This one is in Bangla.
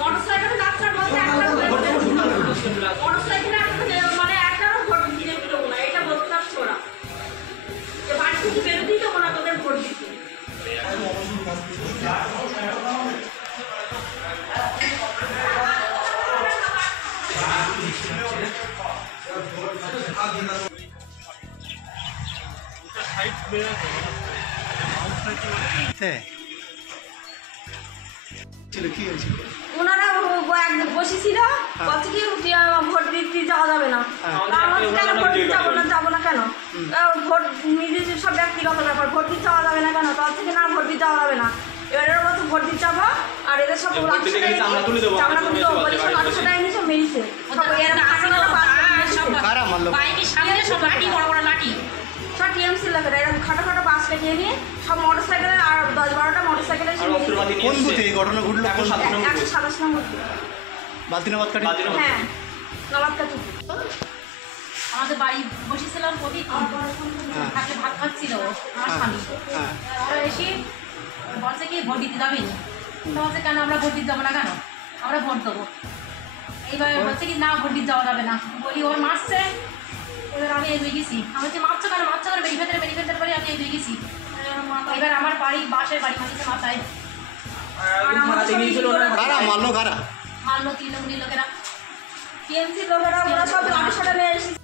মোটরসাইকেল রাস্তার মধ্যে মোটরসাইকেল মানে একটারও ভোট দিতে দিল না, এটা বলতে চাচ্ছ ওরা যে বাড়ি থেকে বেরোতেই দেবো না তোদের ভোট দিতে। ওনারা বসেছিল বলছে কি ভোট দিতে যাওয়া যাবে না, ভোট দিতে যাবো না কেন, ভোট নিজের সব ব্যক্তিগত ব্যাপার, ভোট দিতে যাওয়া যাবে না কেন, তার থেকে না ভোট দিতে যাওয়া যাবে না। এবার এরা বলছে ভোট দিতে যাবো, আর এদের সব চামড়া তুলে দেবো বলে সব 800 টাকা নিয়েছে মেরেছে। সব টিএমসি লোকেরা এরকম খাটো খাটো বাস কেটে নিয়ে সব মোটরসাইকেলে আর 10-12টা মোটরসাইকেলে কোন বুথে এই ঘটনা ঘটলো? 127 নম্বর বালতিনাবাদ কাটি। হ্যাঁ, নবাব কাটি। আমাদের বাড়ি বসেছিলাম থাকে ভাত খাচ্ছিল আমার স্বামী, ওরা এসে বলছে কি ভোট দিতে যাবেন, তো বলছে কেন আমরা ভোট দিতে যাবো না কেন, আমরা ভোট দেবো। এইবার বলছে কি না ভোট দিতে যাওয়া যাবে না, বলি ওর মারছে। এবার আমি এগিয়ে গেছি, আমি হচ্ছে মারছো কেন বেরি ফেলতে পারি, আমি এগিয়ে গেছি। এবার আমার বাড়ি বাসের বাড়ি মারছে মাথায়, মারলো তৃণমূলী লোকেরা, টিএমসি লোকেরা ওরা সব 800 টাকা নিয়ে এসেছে।